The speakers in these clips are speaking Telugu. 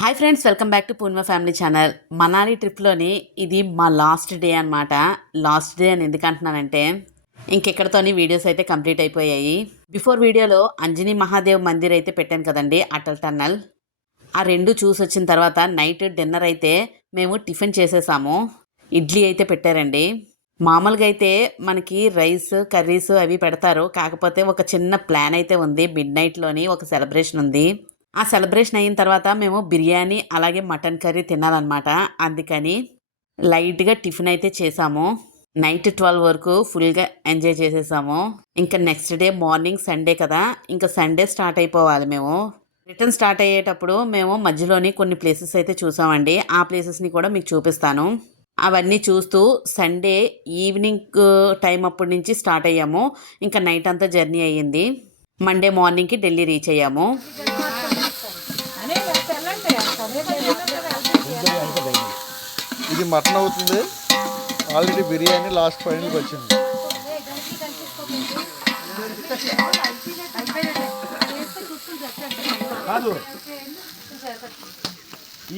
Hi friends, welcome back to Purnima family channel. Manali ట్రిప్లోని ఇది మా లాస్ట్ డే అనమాట. లాస్ట్ డే అని ఎందుకు అంటున్నానంటే ఇంకెక్కడితోని వీడియోస్ అయితే కంప్లీట్ అయిపోయాయి. బిఫోర్ వీడియోలో అంజనీ మహాదేవ్ మందిర్ అయితే పెట్టాను కదండి, అటల్ టన్నల్. ఆ రెండు చూసి వచ్చిన తర్వాత నైట్ డిన్నర్ అయితే మేము టిఫిన్ చేసేసాము. ఇడ్లీ అయితే పెట్టారండి. మామూలుగా అయితే మనకి రైస్ కర్రీస్ అవి పెడతారు, కాకపోతే ఒక చిన్న ప్లాన్ అయితే ఉంది. మిడ్ నైట్లోని ఒక సెలబ్రేషన్ ఉంది. ఆ సెలబ్రేషన్ అయిన తర్వాత మేము బిర్యానీ అలాగే మటన్ కర్రీ తినాలన్నమాట. అందుకని లైట్గా టిఫిన్ అయితే చేసాము. నైట్ 12 వరకు ఫుల్గా ఎంజాయ్ చేసేసాము. ఇంకా నెక్స్ట్ డే మార్నింగ్ సండే కదా, ఇంకా సండే స్టార్ట్ అయిపోవాలి. మేము రిటర్న్ స్టార్ట్ అయ్యేటప్పుడు మేము మధ్యలోని కొన్ని ప్లేసెస్ అయితే చూసామండి. ఆ ప్లేసెస్ని కూడా మీకు చూపిస్తాను. అవన్నీ చూస్తూ సండే ఈవినింగ్ టైం అప్పటి నుంచి స్టార్ట్ అయ్యాము. ఇంకా నైట్ అంతా జర్నీ అయ్యింది. మండే మార్నింగ్కి ఢిల్లీ రీచ్ అయ్యాము. ఇది మటన్ అవుతుంది. ఆల్రెడీ బిర్యానీ లాస్ట్ ఫైనల్కి వచ్చింది. కాదు,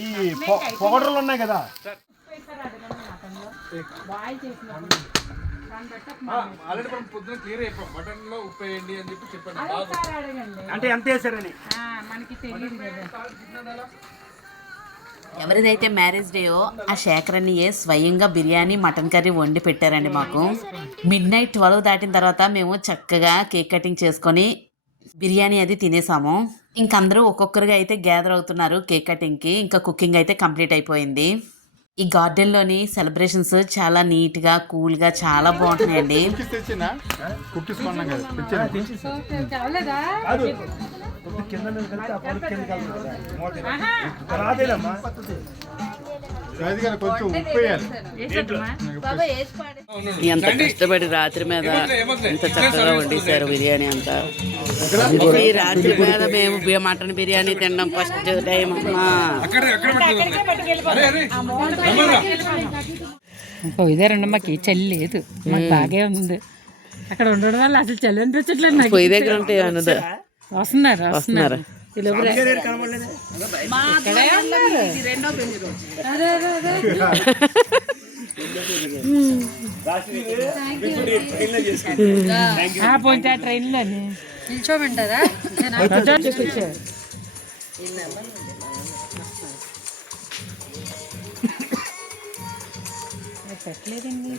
ఈ పౌడర్లు ఉన్నాయి కదా, ఆల్రెడీ మనం పొద్దున క్లియర్ అయిపోయాం. మటన్ లో ఉప్పు వేయండి అని చెప్పి చెప్పాను. అంటే ఎంత వేసారని ఎవరిదైతే మ్యారేజ్ డేయో ఆ శేఖరన్నయే స్వయంగా బిర్యానీ మటన్ కర్రీ వండి పెట్టారండి మాకు. మిడ్ నైట్ 12 దాటిన తర్వాత మేము చక్కగా కేక్ కటింగ్ చేసుకొని బిర్యానీ అది తినేసాము. ఇంకందరూ ఒక్కొక్కరుగా అయితే గ్యాదర్ అవుతున్నారు కేక్ కటింగ్కి. ఇంకా కుకింగ్ అయితే కంప్లీట్ అయిపోయింది. ఈ గార్డెన్లోని సెలబ్రేషన్స్ చాలా నీట్గా కూల్గా చాలా బాగుంటున్నాయండి. ఎంత కష్టపడి రాత్రి మీద ఎంత చక్కగా వండేశారు బిర్యానీ అంతా. ఈ రాత్రి మీద మేము మటన్ బిర్యానీ తినడం ఫస్ట్ టైం అమ్మా. పోయిదారండి, మాకు ఏ చలి లేదు, మాకు బాగే ఉంది. అక్కడ ఉండడం వల్ల అసలు చలి అనిపించట్లేదు. పొయ్యి దగ్గర ఉంటే అన్నది వస్తున్నారు. పోతే ఆ ట్రైన్ లో నిల్చోమంటారా? పెట్టలేదండి,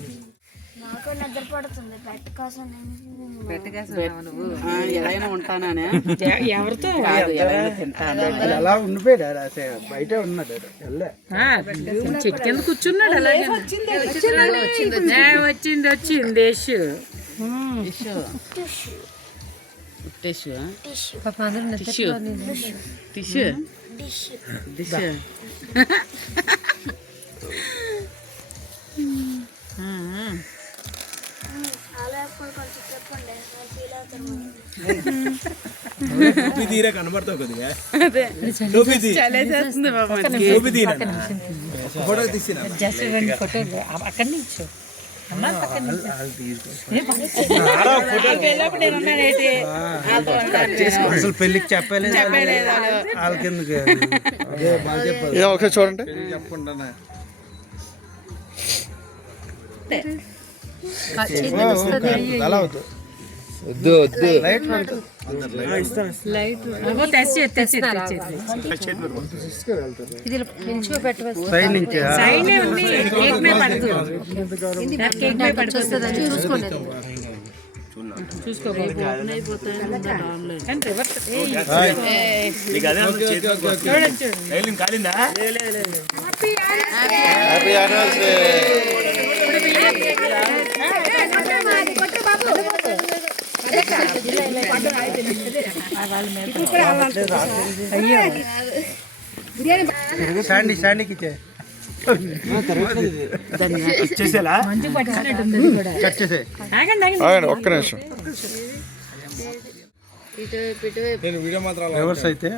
నాకు నిద్ర పడుతుంది. ఎవరైనా ఉంటానే ఎవరితో అలా ఉండిపోయాడు, బయట ఉన్నాడు. చెట్టు కింద కూర్చున్నాడు. అలాగే వచ్చింది కనబడతావు కొద్దిగా. ఫోటో తీసిన అక్కడి నుంచి అసలు పెళ్లికి చెప్పలేదు వాళ్ళకి ఎందుకు. ఓకే చూడండి, చెప్పండి. అలా వద్దు, వద్దు వద్దు. Happy anniversary. శాండీకి ఇచ్చే ఒక్క నిమిషం. నేను వీడియో మాత్రం రివర్స్ అయితే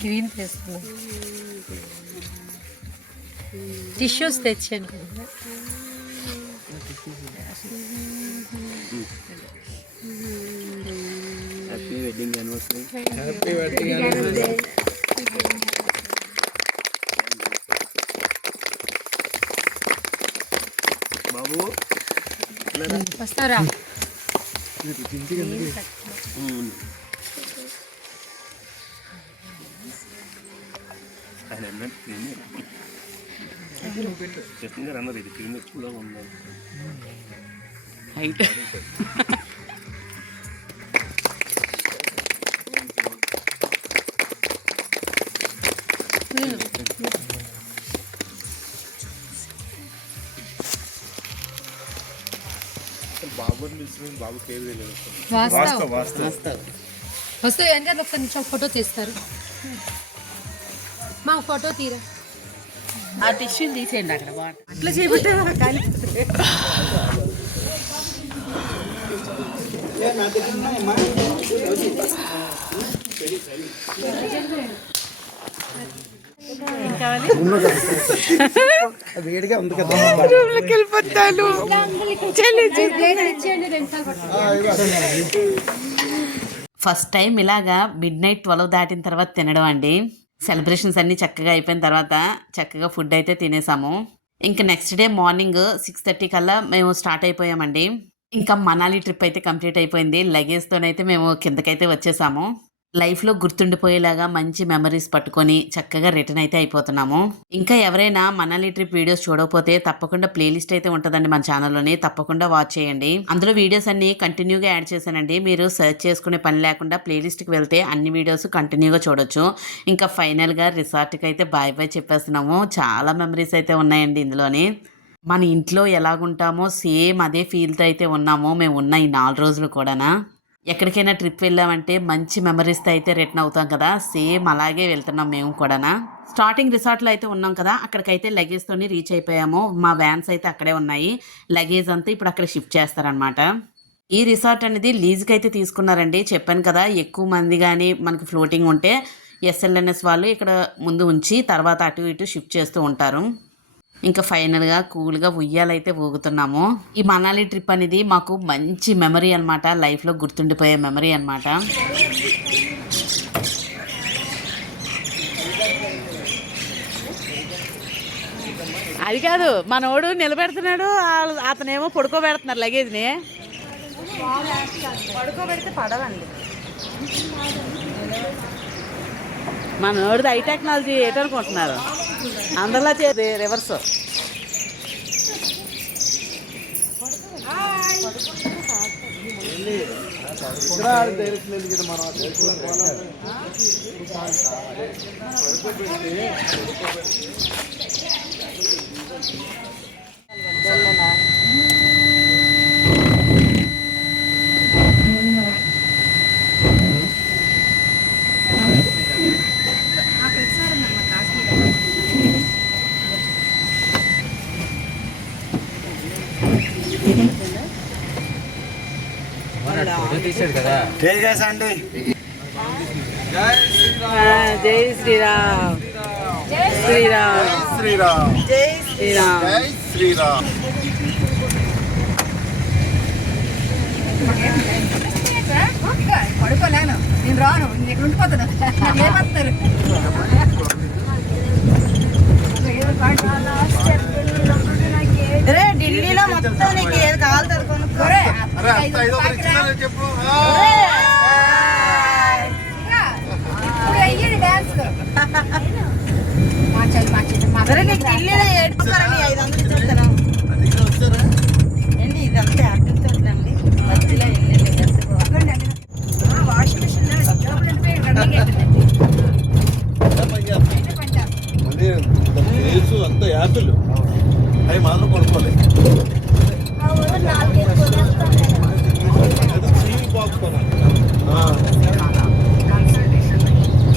గ్రీన్ వేసుకున్నాం. టిష్యూస్ తెచ్చాను కదా. Happy wedding anniversary. Happy wedding anniversary. బాబు వస్తారా? ఆయన అన్నట్టు కృష్ణ గారు అన్నారు ఇది క్లినిక్ కూడా ఉండాలి. హైట్ బాబు బాబు పేరు తెలియదు. వాస్తవ్ వస్తావు. వస్తే వెనకాల ఒక్క నిమిషం ఫోటో తీస్తారు. మా ఫోటో తీరా. ఆ టిష్యూలు తీసేయండి అక్కడ బాగుంటుంది. అట్లా చేయబట్టే కానీ వేడిగా ఉంది కదా. ఫస్ట్ టైం ఇలాగా మిడ్ నైట్ 12 దాటిన తర్వాత తినడం అండి. సెలబ్రేషన్స్ అన్నీ చక్కగా అయిపోయిన తర్వాత చక్కగా ఫుడ్ అయితే తినేసాము. ఇంకా నెక్స్ట్ డే మార్నింగ్ 6:30 కల్లా మేము స్టార్ట్ అయిపోయామండి. ఇంకా మనాలి ట్రిప్ అయితే కంప్లీట్ అయిపోయింది. లగేజ్తోనైతే మేము కిందకైతే వచ్చేసాము. లైఫ్లో గుర్తుండిపోయేలాగా మంచి మెమరీస్ పట్టుకొని చక్కగా రిటర్న్ అయితే అయిపోతున్నాము. ఇంకా ఎవరైనా మనాలి ట్రిప్ వీడియోస్ చూడకపోతే తప్పకుండా ప్లేలిస్ట్ అయితే ఉంటుందండి మన ఛానల్లోని, తప్పకుండా వాచ్ చేయండి. అందులో వీడియోస్ అన్ని కంటిన్యూగా యాడ్ చేశానండి. మీరు సెర్చ్ చేసుకునే పని లేకుండా ప్లేలిస్ట్కి వెళ్తే అన్ని వీడియోస్ కంటిన్యూగా చూడొచ్చు. ఇంకా ఫైనల్గా రిసార్ట్కి అయితే బాయ్ బాయ్ చెప్పేస్తున్నాము. చాలా మెమరీస్ అయితే ఉన్నాయండి ఇందులోని. మన ఇంట్లో ఎలాగుంటామో సేమ్ అదే ఫీల్తో అయితే ఉన్నాము మేము ఉన్న ఈ 4 రోజులు కూడానా. ఎక్కడికైనా ట్రిప్ వెళ్ళామంటే మంచి మెమరీస్తో అయితే రిటర్న్ అవుతాం కదా, సేమ్ అలాగే వెళ్తున్నాం మేము కూడానా. స్టార్టింగ్ రిసార్ట్లో అయితే ఉన్నాం కదా, అక్కడికైతే లగేజ్తోని రీచ్ అయిపోయాము. మా వ్యాన్స్ అయితే అక్కడే ఉన్నాయి. లగేజ్ అంతా ఇప్పుడు అక్కడ షిఫ్ట్ చేస్తారనమాట. ఈ రిసార్ట్ అనేది లీజ్కి అయితే తీసుకున్నారండి. చెప్పాను కదా, ఎక్కువ మంది కానీ మనకి ఫ్లోటింగ్ ఉంటే SLNS వాళ్ళు ఇక్కడ ముందు ఉంచి తర్వాత అటు ఇటు షిఫ్ట్ చేస్తూ ఉంటారు. ఇంకా ఫైనల్గా కూల్గా ఉయ్యాలైతే ఊగుతున్నాము. ఈ మనాలి ట్రిప్ అనేది మాకు మంచి మెమరీ అనమాట, లైఫ్లో గుర్తుండిపోయే మెమరీ అనమాట. అది కాదు, మనోడు నిలబెడుతున్నాడు, అతనేమో పడుకోబెడుతున్నారు లగేజ్ని. పడుకోబెడితే పడవండి. మనోడిది హై టెక్నాలజీ ఏంటనుకుంటున్నారు, అందరిలా చేది రివర్స్. అండి. జై శ్రీరామ్, జై శ్రీరామ్, శ్రీరామ్, జై శ్రీరామ్. జై శ్రీరామ్. పడుకోలేను, నేను రాను, ఇక్కడ ఉండిపోతాను. ఏమంటారు ఢిల్లీలో మొత్తం నీకు ఏది కావాలి చెప్పు. ఇప్పుడు అయ్యండి డాన్స్ మార్చాలి. నీకు ఢిల్లీలో ఏడుపుతారని 500 ఇచ్చేస్తాను ఏంటి. ఇదంతా యాపిల్ తోటండి, మధ్యలో వాషింగ్ మిషన్ తెలుసు అంత యాపిల్ అవి మాత్రం కొనుక్కోలేదు.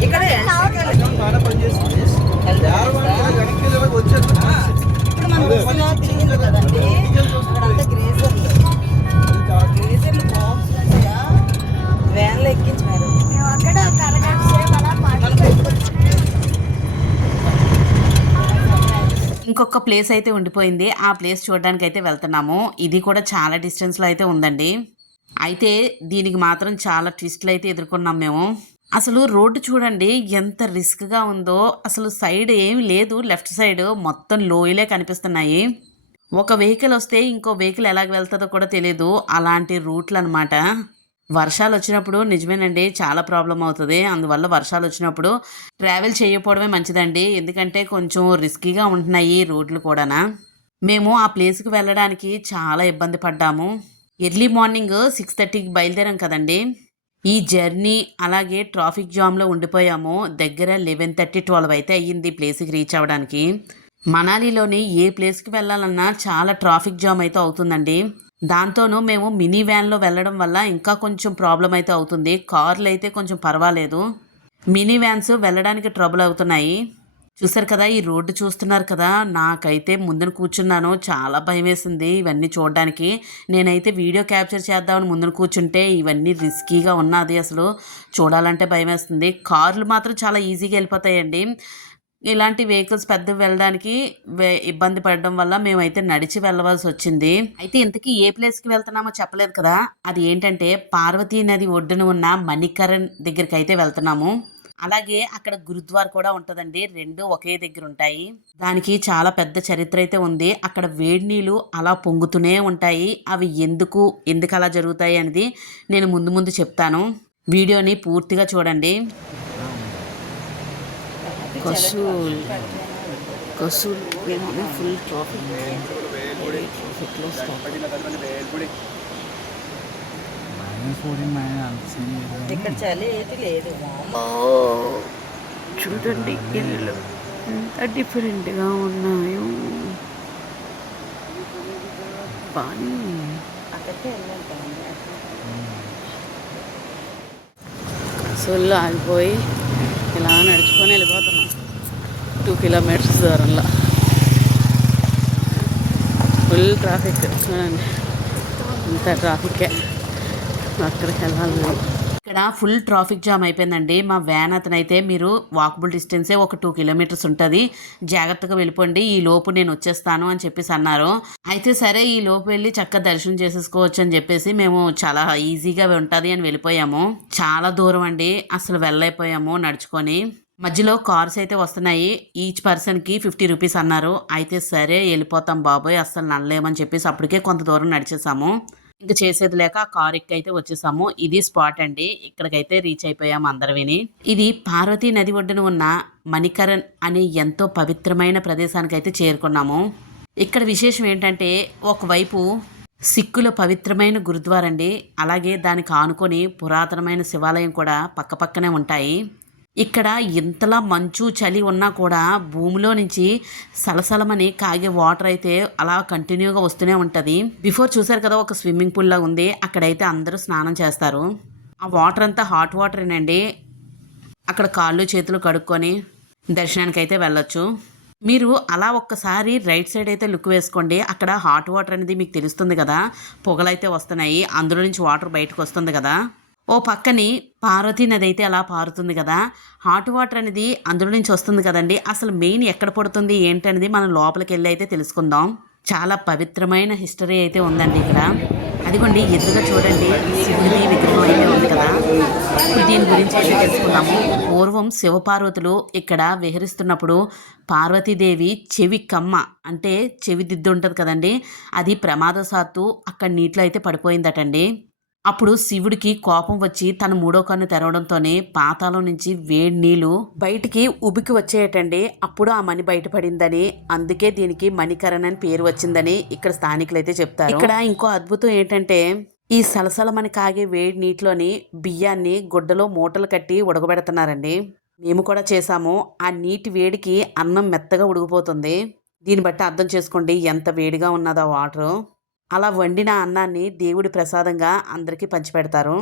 ఇక్కడ ఇప్పుడు మన బస్సులో చిన్నది కదండి, అక్కడంతా గ్రేజర్లు బాక్స్ వ్యాన్లో ఎక్కించారు. ఇంకొక ప్లేస్ అయితే ఉండిపోయింది. ఆ ప్లేస్ చూడడానికి అయితే వెళ్తున్నాము. ఇది కూడా చాలా డిస్టెన్స్లో అయితే ఉందండి. అయితే దీనికి మాత్రం చాలా ట్విస్ట్లు అయితే ఎదుర్కొన్నాం మేము. అసలు రోడ్డు చూడండి ఎంత రిస్క్గా ఉందో. అసలు సైడ్ ఏమి లేదు, లెఫ్ట్ సైడ్ మొత్తం లోయలే కనిపిస్తున్నాయి. ఒక వెహికల్ వస్తే ఇంకో వెహికల్ ఎలాగ వెళ్తుందో కూడా తెలియదు. అలాంటి రూట్లు అనమాట. వర్షాలు వచ్చినప్పుడు నిజమేనండి చాలా ప్రాబ్లం అవుతుంది. అందువల్ల వర్షాలు వచ్చినప్పుడు ట్రావెల్ చేయకపోవడమే మంచిదండి. ఎందుకంటే కొంచెం రిస్కీగా ఉంటున్నాయి రోడ్లు కూడా. మేము ఆ ప్లేస్కి వెళ్ళడానికి చాలా ఇబ్బంది పడ్డాము. ఎర్లీ మార్నింగ్ 6:30కి బయలుదేరాం కదండి. ఈ జర్నీ అలాగే ట్రాఫిక్ జామ్లో ఉండిపోయాము. దగ్గర 11:30, 12 అయితే అయ్యింది ప్లేస్కి రీచ్ అవ్వడానికి. మనాలిలోని ఏ ప్లేస్కి వెళ్ళాలన్నా చాలా ట్రాఫిక్ జామ్ అయితే అవుతుందండి. దాంతోనూ మేము మినీ వ్యాన్లో వెళ్ళడం వల్ల ఇంకా కొంచెం ప్రాబ్లం అయితే అవుతుంది. కార్లు అయితే కొంచెం పర్వాలేదు, మినీ వ్యాన్స్ వెళ్ళడానికి ట్రబుల్ అవుతున్నాయి. చూసారు కదా, ఈ రోడ్డు చూస్తున్నారు కదా, నాకైతే ముందున కూర్చున్నాను, చాలా భయం వేసింది ఇవన్నీ చూడడానికి. నేనైతే వీడియో క్యాప్చర్ చేద్దామని ముందున కూర్చుంటే ఇవన్నీ రిస్కీగా ఉన్నది, అసలు చూడాలంటే భయం వేస్తుంది. కార్లు మాత్రం చాలా ఈజీగా వెళ్ళిపోతాయండి. ఇలాంటి వెహికల్స్ పెద్దవి వెళ్ళడానికి ఇబ్బంది పడడం వల్ల మేమైతే నడిచి వెళ్ళవలసి వచ్చింది. అయితే ఇంతకీ ఏ ప్లేస్కి వెళ్తున్నామో చెప్పలేదు కదా. అది ఏంటంటే పార్వతీ నది ఒడ్డున ఉన్న మణికరణ్ దగ్గరికి అయితే వెళ్తున్నాము. అలాగే అక్కడ గురుద్వార్ కూడా ఉంటుందండి. రెండు ఒకే దగ్గర ఉంటాయి. దానికి చాలా పెద్ద చరిత్ర అయితే ఉంది. అక్కడ వేడి నీళ్ళు అలా పొంగుతూనే ఉంటాయి. అవి ఎందుకు అలా జరుగుతాయి అనేది నేను ముందు ముందు చెప్తాను. వీడియోని పూర్తిగా చూడండి. కసూల్ ఫుల్ ట్రాఫిక్. ఇక్కడ చలి అయితే లేదు. చూడండి ఇల్లు ఎంత డిఫరెంట్గా ఉన్నాయో. కానీ అక్కడికే వెళ్ళాం. కసూల్లో ఆగిపోయి ఇలా నడుచుకొని వెళ్ళిపోతున్నాం 2 కిలోమీటర్స్ దూరంలో. ఫుల్ ట్రాఫిక్ చూడండి, ఇంత ట్రాఫిక్కే. అక్కడికి వెళ్ళాలి. ఇక్కడ ఫుల్ ట్రాఫిక్ జామ్ అయిపోయిందండి. మా వ్యాన్ అతనైతే మీరు వాకబుల్ డిస్టెన్సే ఒక 2 కిలోమీటర్స్ ఉంటుంది, జాగ్రత్తగా వెళ్ళిపోండి, ఈ లోపు నేను వచ్చేస్తాను అని చెప్పేసి అన్నారు. అయితే సరే ఈ లోపు వెళ్ళి చక్కగా దర్శనం చేసేసుకోవచ్చు అని చెప్పేసి మేము చాలా ఈజీగా ఉంటుంది అని వెళ్ళిపోయాము. చాలా దూరం అండి, అసలు వెళ్ళైపోయాము నడుచుకొని. మధ్యలో కార్స్ అయితే వస్తున్నాయి. ఈచ్ పర్సన్కి 50 రూపీస్ అన్నారు. అయితే సరే వెళ్ళిపోతాం బాబోయ్, అస్సలు నడలేమని చెప్పేసి అప్పటికే కొంత దూరం నడిచేసాము. ఇంకా చేసేది లేక ఆ కార్ ఎక్కి అయితే వచ్చేసాము. ఇది స్పాట్ అండి, ఇక్కడికైతే రీచ్ అయిపోయాము అందరివిని. ఇది పార్వతీ నది ఒడ్డున ఉన్న మణికరణ్ అనే ఎంతో పవిత్రమైన ప్రదేశానికి అయితే చేరుకున్నాము. ఇక్కడ విశేషం ఏంటంటే ఒకవైపు సిక్కుల పవిత్రమైన గురుద్వారండి, అలాగే దానికి ఆనుకొని పురాతనమైన శివాలయం కూడా పక్కపక్కనే ఉంటాయి. ఇక్కడ ఇంతలా మంచు చలి ఉన్నా కూడా భూమిలో నుంచి సలసలమని కాగే వాటర్ అయితే అలా కంటిన్యూగా వస్తూనే ఉంటుంది. బిఫోర్ చూసారు కదా ఒక స్విమ్మింగ్ పూల్ లా ఉంది, అక్కడైతే అందరూ స్నానం చేస్తారు. ఆ వాటర్ అంతా హాట్ వాటరేనండి. అక్కడ కాళ్ళు చేతులు కడుక్కొని దర్శనానికి అయితే వెళ్ళొచ్చు. మీరు అలా ఒక్కసారి రైట్ సైడ్ అయితే లుక్ వేసుకోండి. అక్కడ హాట్ వాటర్ అనేది మీకు తెలుస్తుంది కదా, పొగలైతే వస్తున్నాయి, అందులో నుంచి వాటర్ బయటకు వస్తుంది కదా. ఓ పక్కని పార్వతీ నది అయితే అలా పారుతుంది కదా, హాట్ వాటర్ అనేది అందులో నుంచి వస్తుంది కదండి. అసలు మెయిన్ ఎక్కడ పడుతుంది ఏంటనేది మనం లోపలికి వెళ్ళి అయితే తెలుసుకుందాం. చాలా పవిత్రమైన హిస్టరీ అయితే ఉందండి ఇక్కడ. అదిగోండి ఎదురుగా చూడండి శివుడి విగ్రహం అయితే ఉంది కదా, దీని గురించి అయితే తెలుసుకుందాము. పూర్వం శివపార్వతులు ఇక్కడ విహరిస్తున్నప్పుడు పార్వతీదేవి చెవి కమ్మ అంటే చెవి దిద్దు ఉంటుంది కదండి, అది ప్రమాదవశాత్తు అక్కడ నీటిలో అయితే పడిపోయిందటండి. అప్పుడు శివుడికి కోపం వచ్చి తన 3వ కన్ను తెరవడంతోనే పాతాళం నుంచి వేడి నీళ్లు బయటికి ఉబికి వచ్చేయటండి. అప్పుడు ఆ మణి బయటపడిందని, అందుకే దీనికి మణికరణ్ అని పేరు వచ్చిందని ఇక్కడ స్థానికులు అయితే చెప్తారు. ఇక్కడ ఇంకో అద్భుతం ఏంటంటే ఈ సలసలమని కాగే వేడి నీటిలోని బియ్యాన్ని గుడ్డలో మూటలు కట్టి ఉడకబెడుతున్నారండి. మేము కూడా చేసాము. ఆ నీటి వేడికి అన్నం మెత్తగా ఉడికిపోతుంది. దీన్ని బట్టి అర్థం చేసుకోండి ఎంత వేడిగా ఉన్నదో వాటర్. అలా వండిన అన్నాన్ని దేవుడి ప్రసాదంగా అందరికీ పంచిపెడతారు.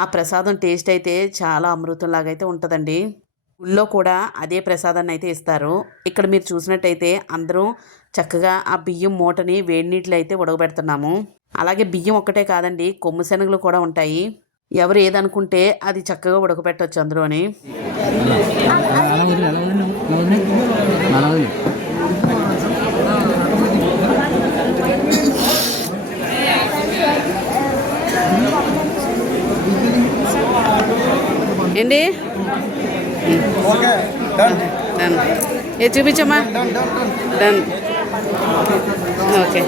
ఆ ప్రసాదం టేస్ట్ అయితే చాలా అమృతంలాగా అయితే ఉంటుందండి. గుళ్ళో కూడా అదే ప్రసాదాన్ని అయితే ఇస్తారు. ఇక్కడ మీరు చూసినట్టయితే అందరూ చక్కగా ఆ బియ్యం మూటని వేడి నీటిలో అయితే ఉడకబెడుతున్నాము. అలాగే బియ్యం ఒక్కటే కాదండి, కొమ్ము శనగలు కూడా ఉంటాయి. ఎవరు ఏదనుకుంటే అది చక్కగా ఉడకబెట్టవచ్చు అందులోని. ఏ చూపించమ్మా. డన్. ఓకే.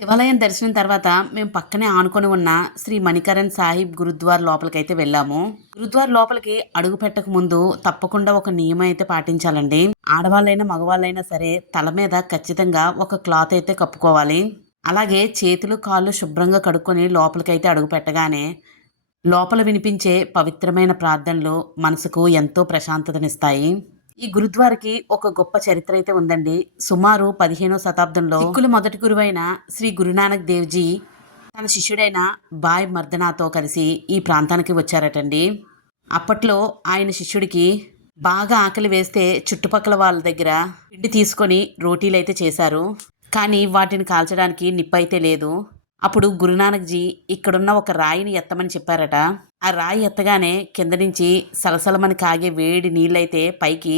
శివాలయం దర్శనం తర్వాత మేము పక్కనే ఆనుకొని ఉన్న శ్రీ మణికరణ్ సాహిబ్ గురుద్వార్ లోపలికైతే వెళ్ళాము. గురుద్వార్ లోపలికి అడుగు పెట్టక ముందు తప్పకుండా ఒక నియమం అయితే పాటించాలండి. ఆడవాళ్ళైనా మగవాళ్ళైనా సరే తల మీద ఖచ్చితంగా ఒక క్లాత్ అయితే కప్పుకోవాలి. అలాగే చేతులు కాళ్ళు శుభ్రంగా కడుక్కొని లోపలికైతే అడుగు పెట్టగానే లోపల వినిపించే పవిత్రమైన ప్రార్థనలు మనసుకు ఎంతో ప్రశాంతతనిస్తాయి. ఈ గురుద్వారకి ఒక గొప్ప చరిత్ర అయితే ఉందండి. సుమారు 15వ శతాబ్దంలో సిక్కుల మొదటి గురువైన శ్రీ గురునానక్ దేవ్జీ తన శిష్యుడైన బాయ్ మర్దనాతో కలిసి ఈ ప్రాంతానికి వచ్చారటండి. అప్పట్లో ఆయన శిష్యుడికి బాగా ఆకలి వేస్తే చుట్టుపక్కల వాళ్ళ దగ్గర పిండి తీసుకొని రోటీలు అయితే చేశారు. కానీ వాటిని కాల్చడానికి నిప్పైతే లేదు. అప్పుడు గురునానక్జీ ఇక్కడున్న ఒక రాయిని ఎత్తమని చెప్పారట. ఆ రాయి ఎత్తగానే కింద నుంచి సలసలమని కాగే వేడి నీళ్ళైతే పైకి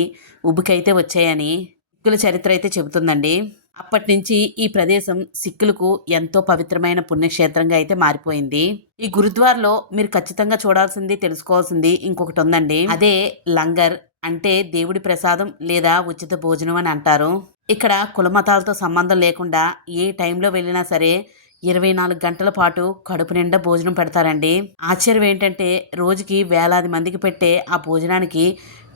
ఉబ్బుకైతే వచ్చాయని సిక్కుల చరిత్ర అయితే చెబుతుందండి. అప్పటి నుంచి ఈ ప్రదేశం సిక్కులకు ఎంతో పవిత్రమైన పుణ్యక్షేత్రంగా అయితే మారిపోయింది. ఈ గురుద్వార్లో మీరు ఖచ్చితంగా చూడాల్సింది, తెలుసుకోవాల్సింది ఇంకొకటి ఉందండి. అదే లంగర్, అంటే దేవుడి ప్రసాదం లేదా ఉచిత భోజనం అని అంటారు. ఇక్కడ కులమతాలతో సంబంధం లేకుండా ఏ టైంలో వెళ్ళినా సరే 24 గంటల పాటు కడుపు నిండా భోజనం పెడతారండి. ఆశ్చర్యం ఏంటంటే రోజుకి వేలాది మందికి పెట్టే ఆ భోజనానికి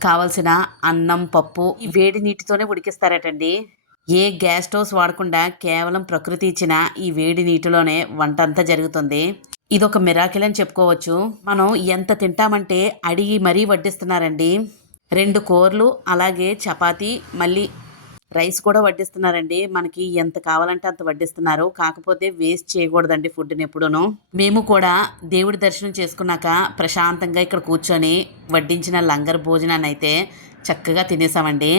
కావలసిన అన్నం, పప్పు ఈ వేడి నీటితోనే ఉడికిస్తారటండి. ఏ గ్యాస్ స్టవ్స్ వాడకుండా కేవలం ప్రకృతి ఇచ్చిన ఈ వేడి నీటిలోనే వంట అంతా జరుగుతుంది. ఇదొక మిరాకిల్ అని చెప్పుకోవచ్చు. మనం ఎంత తింటామంటే అడిగి మరీ వడ్డిస్తున్నారండి. 2 కూరలు అలాగే చపాతీ, మళ్ళీ రైస్ కూడా వడ్డిస్తున్నారండి. మనకి ఎంత కావాలంటే అంత వడ్డిస్తున్నారు. కాకపోతే వేస్ట్ చేయకూడదండి ఫుడ్ని ఎప్పుడూను. మేము కూడా దేవుడి దర్శనం చేసుకున్నాక ప్రశాంతంగా ఇక్కడ కూర్చొని వడ్డించిన లంగర్ భోజనాన్ని అయితే చక్కగా తినేసామండి.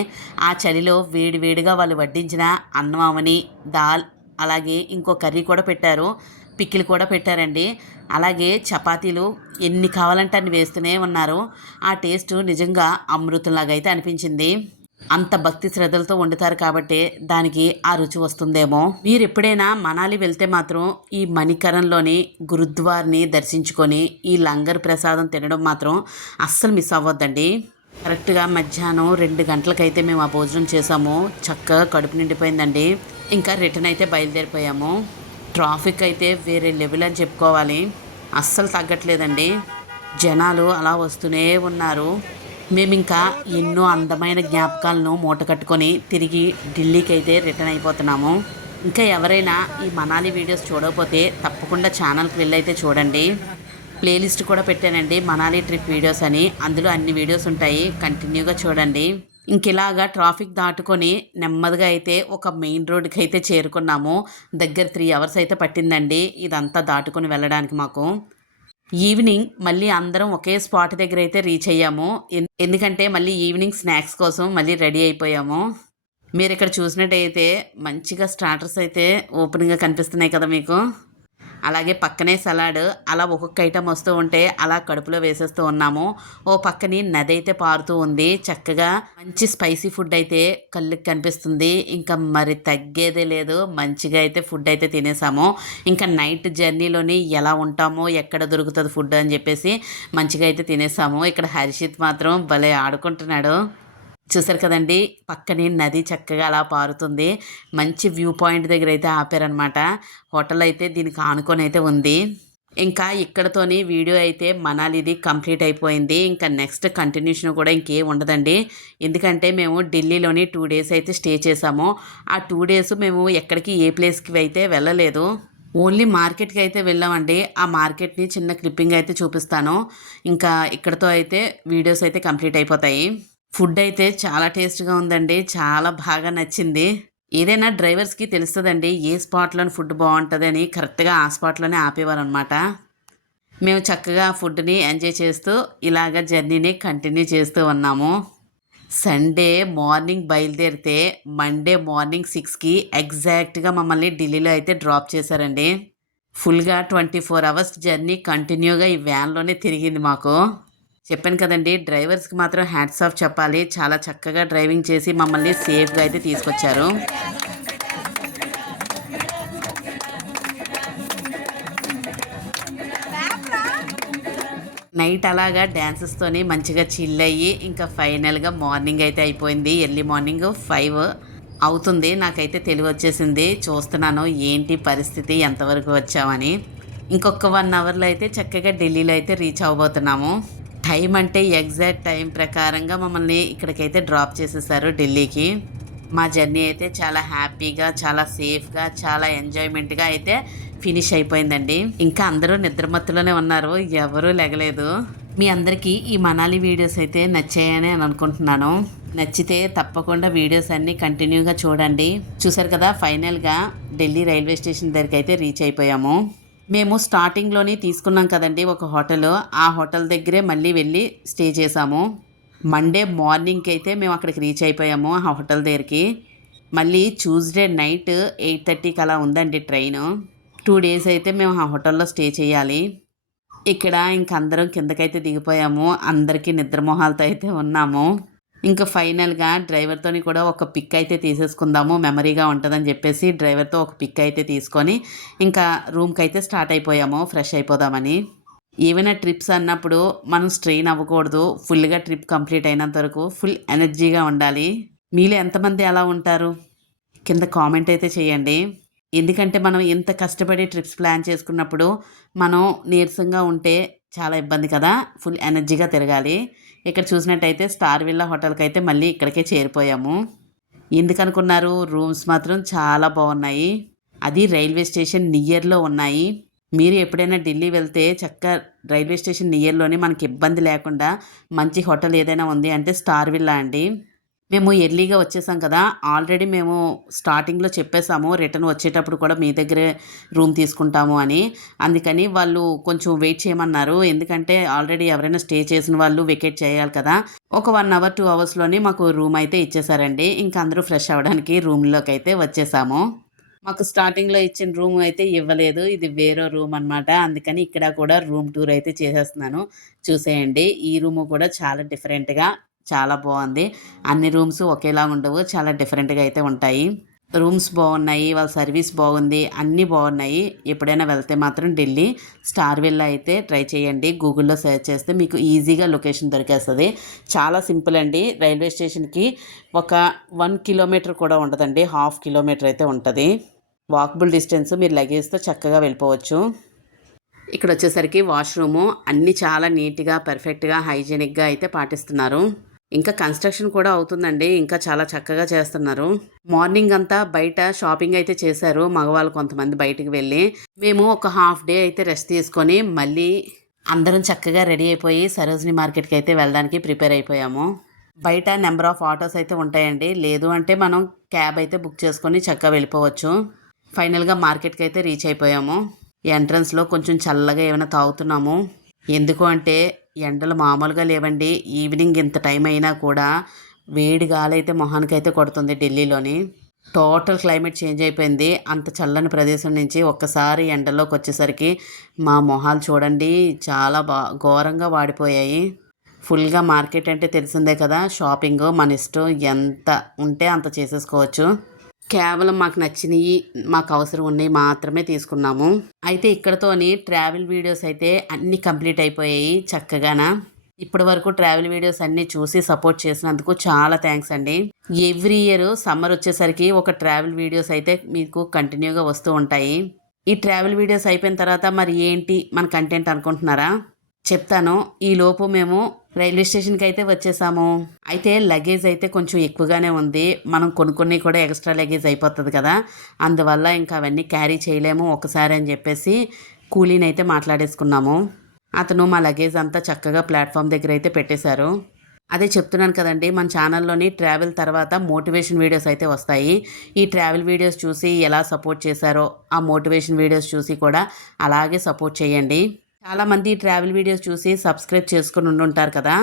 ఆ చలిలో వేడివేడిగా వాళ్ళు వడ్డించిన అన్నం అవని, దాల్, అలాగే ఇంకో కర్రీ కూడా పెట్టారు, పిక్కిలు కూడా పెట్టారండి. అలాగే చపాతీలు ఎన్ని కావాలంటే అన్ని వేస్తూనే ఉన్నారు. ఆ టేస్ట్ నిజంగా అమృతంలాగా అయితే అనిపించింది. అంత భక్తి శ్రద్ధలతో వండుతారు కాబట్టి దానికి ఆ రుచి వస్తుందేమో. మీరు ఎప్పుడైనా మనాలి వెళ్తే మాత్రం ఈ మణికరణ్లోని గురుద్వార్ని దర్శించుకొని ఈ లంగర్ ప్రసాదం తినడం మాత్రం అస్సలు మిస్ అవ్వద్దండి. కరెక్ట్గా మధ్యాహ్నం 2 గంటలకైతే మేము ఆ భోజనం చేసాము. చక్కగా కడుపు నిండిపోయిందండి. ఇంకా రిటర్న్ అయితే బయలుదేరిపోయాము. ట్రాఫిక్ అయితే వేరే లెవెల్ అని చెప్పుకోవాలి. అస్సలు తగ్గట్లేదండి. జనాలు అలా వస్తూనే ఉన్నారు. మేము ఇంకా ఎన్నో అందమైన జ్ఞాపకాలను మూట కట్టుకొని తిరిగి ఢిల్లీకి అయితే రిటర్న్ అయిపోతున్నాము. ఇంకా ఎవరైనా ఈ మనాలి వీడియోస్ చూడకపోతే తప్పకుండా ఛానల్కి వెళ్ళి అయితే చూడండి. ప్లేలిస్ట్ కూడా పెట్టానండి, మనాలి ట్రిప్ వీడియోస్ అని. అందులో అన్ని వీడియోస్ ఉంటాయి, కంటిన్యూగా చూడండి. ఇంకిలాగా ట్రాఫిక్ దాటుకొని నెమ్మదిగా అయితే ఒక మెయిన్ రోడ్కి అయితే చేరుకున్నాము. దగ్గర 3 అవర్స్ అయితే పట్టిందండి ఇదంతా దాటుకొని వెళ్ళడానికి మాకు. ఈవినింగ్ మళ్ళీ అందరం ఒకే స్పాట్ దగ్గర అయితే రీచ్ అయ్యాము. ఎందుకంటే మళ్ళీ ఈవినింగ్ స్నాక్స్ కోసం మళ్ళీ రెడీ అయిపోయాము. మీరు ఇక్కడ చూసినట్టయితే మంచిగా స్టార్టర్స్ అయితే ఓపెన్గా కనిపిస్తున్నాయి కదా మీకు. అలాగే పక్కనే సలాడ్, అలా ఒక్కొక్క ఐటమ్ వస్తూ ఉంటే అలా కడుపులో వేసేస్తూ ఉన్నాము. ఓ పక్కని నది అయితే పారుతూ ఉంది. చక్కగా మంచి స్పైసీ ఫుడ్ అయితే కళ్ళకి కనిపిస్తుంది. ఇంకా మరి తగ్గేదే లేదు. మంచిగా అయితే ఫుడ్ అయితే తినేసాము. ఇంకా నైట్ జర్నీలోని ఎలా ఉంటామో, ఎక్కడ దొరుకుతుంది ఫుడ్ అని చెప్పేసి మంచిగా అయితే తినేసాము. ఇక్కడ హర్షిత్ మాత్రం భలే ఆడుకుంటున్నాడు. చూసారు కదండి, పక్కనే నది చక్కగా అలా పారుతుంది. మంచి వ్యూ పాయింట్ దగ్గర అయితే ఆపారనమాట. హోటల్ అయితే దీనికి ఆనుకొని అయితే ఉంది. ఇంకా ఇక్కడతోని వీడియో అయితే మనాలిది కంప్లీట్ అయిపోయింది. ఇంకా నెక్స్ట్ కంటిన్యూషన్ కూడా ఇంకేం ఉండదండి. ఎందుకంటే మేము ఢిల్లీలోని 2 డేస్ అయితే స్టే చేసాము. ఆ 2 డేస్ మేము ఎక్కడికి ఏ ప్లేస్కి అయితే వెళ్ళలేదు. ఓన్లీ మార్కెట్కి అయితే వెళ్ళామండి. ఆ మార్కెట్ని చిన్న క్లిప్పింగ్ అయితే చూపిస్తాను. ఇంకా ఇక్కడతో అయితే వీడియోస్ అయితే కంప్లీట్ అయిపోతాయి. ఫుడ్ అయితే చాలా టేస్ట్గా ఉందండి. చాలా బాగా నచ్చింది. ఏదైనా డ్రైవర్స్కి తెలుస్తుందండి ఏ స్పాట్లోని ఫుడ్ బాగుంటుంది అని. కరెక్ట్గా ఆ స్పాట్లోనే ఆపేవారు అనమాట. మేము చక్కగా ఫుడ్ని ఎంజాయ్ చేస్తూ ఇలాగ జర్నీని కంటిన్యూ చేస్తూ ఉన్నాము. సండే మార్నింగ్ బయలుదేరితే మండే మార్నింగ్ 6కి ఎగ్జాక్ట్గా మమ్మల్ని ఢిల్లీలో అయితే డ్రాప్ చేశారండి. ఫుల్గా 24 అవర్స్ జర్నీ కంటిన్యూగా ఈ వ్యాన్లోనే తిరిగింది మాకు. చెప్పాను కదండి, డ్రైవర్స్కి మాత్రం హ్యాట్స్ ఆఫ్ చెప్పాలి. చాలా చక్కగా డ్రైవింగ్ చేసి మమ్మల్ని సేఫ్గా అయితే తీసుకొచ్చారు. నైట్ అలాగా డ్యాన్సెస్తోని మంచిగా చిల్ అయ్యి ఇంకా ఫైనల్గా మార్నింగ్ అయితే అయిపోయింది. ఎర్లీ మార్నింగ్ 5 అవుతుంది. నాకైతే తెలివి వచ్చేసింది. చూస్తున్నాను ఏంటి పరిస్థితి, ఎంతవరకు వచ్చామని. ఇంకొక 1 అవర్లో అయితే చక్కగా ఢిల్లీలో అయితే రీచ్ అవ్వబోతున్నాము. టైం అంటే ఎగ్జాక్ట్ టైం ప్రకారంగా మమ్మల్ని ఇక్కడికైతే డ్రాప్ చేసేసారు ఢిల్లీకి. మా జర్నీ అయితే చాలా హ్యాపీగా, చాలా సేఫ్గా, చాలా ఎంజాయ్మెంట్గా అయితే ఫినిష్ అయిపోయిందండి. ఇంకా అందరూ నిద్రమత్తులోనే ఉన్నారు, ఎవరూ లెగలేదు. మీ అందరికీ ఈ మనాలి వీడియోస్ అయితే నచ్చాయని అనుకుంటున్నాను. నచ్చితే తప్పకుండా వీడియోస్ అన్నీ కంటిన్యూగా చూడండి. చూసారు కదా, ఫైనల్గా ఢిల్లీ రైల్వే స్టేషన్ దగ్గరికి అయితే రీచ్ అయిపోయాము. మేము స్టార్టింగ్లోనే తీసుకున్నాం కదండి ఒక హోటల్, ఆ హోటల్ దగ్గరే మళ్ళీ వెళ్ళి స్టే చేసాము. మండే మార్నింగ్కి అయితే మేము అక్కడికి రీచ్ అయిపోయాము ఆ హోటల్ దగ్గరికి. మళ్ళీ ట్యూస్డే నైట్ 8:30కి అలా ఉందండి ట్రైన్. 2 డేస్ అయితే మేము ఆ హోటల్లో స్టే చేయాలి. ఇక్కడ ఇంక అందరం కిందకైతే దిగిపోయాము. అందరికీ నిద్రమోహాలతో అయితే ఉన్నాము. ఇంకా ఫైనల్గా డ్రైవర్తో కూడా ఒక పిక్ అయితే తీసేసుకుందాము, మెమరీగా ఉంటుందని చెప్పేసి డ్రైవర్తో ఒక పిక్ అయితే తీసుకొని ఇంకా రూమ్కి అయితే స్టార్ట్ అయిపోయాము ఫ్రెష్ అయిపోదామని. ఏమైనా ట్రిప్స్ అన్నప్పుడు మనం స్ట్రెయిన్ అవ్వకూడదు. ఫుల్గా ట్రిప్ కంప్లీట్ అయినంత వరకు ఫుల్ ఎనర్జీగా ఉండాలి. మీలో ఎంతమంది అలా ఉంటారు కింద కామెంట్ అయితే చేయండి. ఎందుకంటే మనం ఎంత కష్టపడి ట్రిప్స్ ప్లాన్ చేసుకున్నప్పుడు మనం నీరసంగా ఉంటే చాలా ఇబ్బంది కదా. ఫుల్ ఎనర్జీగా తిరగాలి. ఇక్కడ చూసినట్టయితే స్టార్ విల్లా హోటల్కి అయితే మళ్ళీ ఇక్కడికే చేరిపోయాము. ఎందుకనుకున్నారు, రూమ్స్ మాత్రం చాలా బాగున్నాయి. అది రైల్వే స్టేషన్ నియర్లో ఉన్నాయి. మీరు ఎప్పుడైనా ఢిల్లీ వెళ్తే చక్కగా రైల్వే స్టేషన్ నియర్లోనే మనకి ఇబ్బంది లేకుండా మంచి హోటల్ ఏదైనా ఉంది అంటే స్టార్ విల్లా అండి. మేము ఎర్లీగా వచ్చేసాం కదా, ఆల్రెడీ మేము స్టార్టింగ్లో చెప్పేసాము రిటర్న్ వచ్చేటప్పుడు కూడా మీ దగ్గరే రూమ్ తీసుకుంటాము అని. అందుకని వాళ్ళు కొంచెం వెయిట్ చేయమన్నారు. ఎందుకంటే ఆల్రెడీ ఎవరైనా స్టే చేసిన వాళ్ళు వెకేట్ చేయాలి కదా. ఒక 1 అవర్ 2 అవర్స్లోనే మాకు రూమ్ అయితే ఇచ్చేసారండి. ఇంకా అందరూ ఫ్రెష్ అవ్వడానికి రూమ్లోకి అయితే వచ్చేసాము. మాకు స్టార్టింగ్లో ఇచ్చిన రూమ్ అయితే ఇవ్వలేదు, ఇది వేరే రూమ్ అనమాట. అందుకని ఇక్కడ కూడా రూమ్ టూర్ అయితే చేసేస్తున్నాను, చూసేయండి. ఈ రూము కూడా చాలా డిఫరెంట్గా చాలా బాగుంది. అన్ని రూమ్స్ ఒకేలా ఉండవు, చాలా డిఫరెంట్గా అయితే ఉంటాయి. రూమ్స్ బాగున్నాయి, వాళ్ళ సర్వీస్ బాగుంది, అన్నీ బాగున్నాయి. ఎప్పుడైనా వెళ్తే మాత్రం ఢిల్లీ స్టార్ విల్లా అయితే ట్రై చేయండి. గూగుల్లో సెర్చ్ చేస్తే మీకు ఈజీగా లొకేషన్ దొరికేస్తుంది. చాలా సింపుల్ అండి. రైల్వే స్టేషన్కి ఒక 1 కిలోమీటర్ కూడా ఉండదండి, 1/2 కిలోమీటర్ అయితే ఉంటుంది. Walkable distance. మీరు లగేజ్తో చక్కగా వెళ్ళిపోవచ్చు. ఇక్కడ వచ్చేసరికి వాష్రూము అన్నీ చాలా నీట్గా, పర్ఫెక్ట్గా, హైజీనిక్గా అయితే పాటిస్తున్నారు. ఇంకా కన్స్ట్రక్షన్ కూడా అవుతుందండి, ఇంకా చాలా చక్కగా చేస్తున్నారు. మార్నింగ్ అంతా బయట షాపింగ్ అయితే చేశారు మగవాళ్ళు కొంతమంది బయటికి వెళ్ళి. మేము ఒక హాఫ్ డే అయితే రెస్ట్ తీసుకొని మళ్ళీ అందరం చక్కగా రెడీ అయిపోయి సరోజిని మార్కెట్కి అయితే వెళ్ళడానికి ప్రిపేర్ అయిపోయాము. బయట నెంబర్ ఆఫ్ ఆటోస్ అయితే ఉంటాయండి, లేదు అంటే మనం క్యాబ్ అయితే బుక్ చేసుకొని చక్కగా వెళ్ళిపోవచ్చు. ఫైనల్గా మార్కెట్కి అయితే రీచ్ అయిపోయాము. ఎంట్రన్స్లో కొంచెం చల్లగా ఏమైనా తాగుతున్నాము. ఎందుకు అంటే ఎండలు మామూలుగా లేవండి. ఈవినింగ్ ఇంత టైం అయినా కూడా వేడి గాలి అయితే మొహానికైతే కొడుతుంది ఢిల్లీలోని. టోటల్ క్లైమేట్ చేంజ్ అయిపోయింది. అంత చల్లని ప్రదేశం నుంచి ఒక్కసారి ఎండలోకి వచ్చేసరికి మా మొహాలు చూడండి చాలా ఘోరంగా వాడిపోయాయి. ఫుల్గా మార్కెట్ అంటే తెలిసిందే కదా, షాపింగ్ మన ఇష్టం, ఎంత ఉంటే అంత చేసేసుకోవచ్చు. కేవలం మాకు నచ్చినవి, మాకు అవసరం ఉన్నాయి మాత్రమే తీసుకున్నాము. అయితే ఇక్కడతోని ట్రావెల్ వీడియోస్ అయితే అన్నీ కంప్లీట్ అయిపోయాయి చక్కగాన. ఇప్పటి వరకు ట్రావెల్ వీడియోస్ అన్నీ చూసి సపోర్ట్ చేసినందుకు చాలా థ్యాంక్స్ అండి. ఎవ్రీ ఇయర్ సమ్మర్ వచ్చేసరికి ఒక ట్రావెల్ వీడియోస్ అయితే మీకు కంటిన్యూగా వస్తూ ఉంటాయి. ఈ ట్రావెల్ వీడియోస్ అయిపోయిన తర్వాత మరి ఏంటి మన కంటెంట్ అనుకుంటున్నారా, చెప్తాను. ఈలోపు మేము రైల్వే స్టేషన్కి అయితే వచ్చేసాము. అయితే లగేజ్ అయితే కొంచెం ఎక్కువగానే ఉంది. మనం కొన్ని కూడా ఎక్స్ట్రా లగేజ్ అయిపోతుంది కదా, అందువల్ల ఇంకా అవన్నీ క్యారీ చేయలేము ఒకసారి అని చెప్పేసి కూలీని అయితే మాట్లాడేసుకున్నాము. అతను మా లగేజ్ అంతా చక్కగా ప్లాట్ఫామ్ దగ్గర అయితే పెట్టేశారు. అదే చెప్తున్నాను కదండి, మన ఛానల్లోని ట్రావెల్ తర్వాత మోటివేషన్ వీడియోస్ అయితే వస్తాయి. ఈ ట్రావెల్ వీడియోస్ చూసి ఎలా సపోర్ట్ చేశారో ఆ మోటివేషన్ వీడియోస్ చూసి కూడా అలాగే సపోర్ట్ చేయండి. చాలామంది ట్రావెల్ వీడియోస్ చూసి సబ్స్క్రైబ్ చేసుకుని ఉండుంటారు కదా.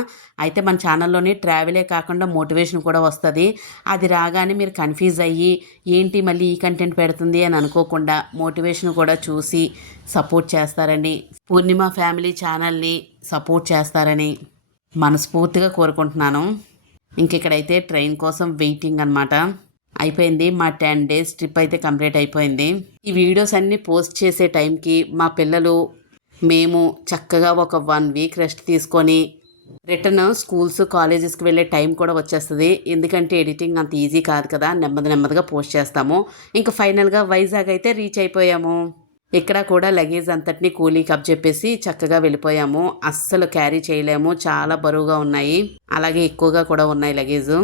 అయితే మన ఛానల్లోని ట్రావెలే కాకుండా మోటివేషన్ కూడా వస్తుంది. అది రాగానే మీరు కన్ఫ్యూజ్ అయ్యి ఏంటి మళ్ళీ ఈ కంటెంట్ పెడుతుంది అని అనుకోకుండా మోటివేషన్ కూడా చూసి సపోర్ట్ చేస్తారని, పూర్ణిమ ఫ్యామిలీ ఛానల్ని సపోర్ట్ చేస్తారని మనస్ఫూర్తిగా కోరుకుంటున్నాను. ఇంకెక్కడైతే ట్రైన్ కోసం వెయిటింగ్ అనమాట. అయిపోయింది మా 10 days ట్రిప్ అయితే కంప్లీట్ అయిపోయింది. ఈ వీడియోస్ అన్నీ పోస్ట్ చేసే టైంకి మా పిల్లలు మేము చక్కగా ఒక 1 వీక్ రెస్ట్ తీసుకొని రిటర్న్ స్కూల్స్ కాలేజెస్కి వెళ్ళే టైం కూడా వచ్చేస్తుంది. ఎందుకంటే ఎడిటింగ్ అంత ఈజీ కాదు కదా, నెమ్మదిగా పోస్ట్ చేస్తాము. ఇంకా ఫైనల్గా వైజాగ్ అయితే రీచ్ అయిపోయాము. ఇక్కడ కూడా లగేజ్ అంతటినీ కూలీకి అప్పచెప్పేసి చక్కగా వెళ్ళిపోయాము. అస్సలు క్యారీ చేయలేము, చాలా బరువుగా ఉన్నాయి, అలాగే ఎక్కువగా కూడా ఉన్నాయి లగేజ్.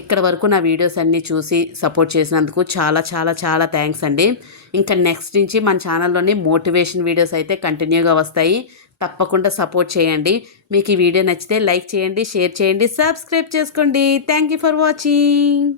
ఇక్కడ వరకు నా వీడియోస్ అన్నీ చూసి సపోర్ట్ చేసినందుకు చాలా చాలా చాలా థ్యాంక్స్ అండి. ఇంకా నెక్స్ట్ నుంచి మన ఛానల్లోని మోటివేషన్ వీడియోస్ అయితే కంటిన్యూగా వస్తాయి. తప్పకుండా సపోర్ట్ చేయండి. మీకు ఈ వీడియో నచ్చితే లైక్ చేయండి, షేర్ చేయండి, సబ్స్క్రైబ్ చేసుకోండి. Thank you for watching.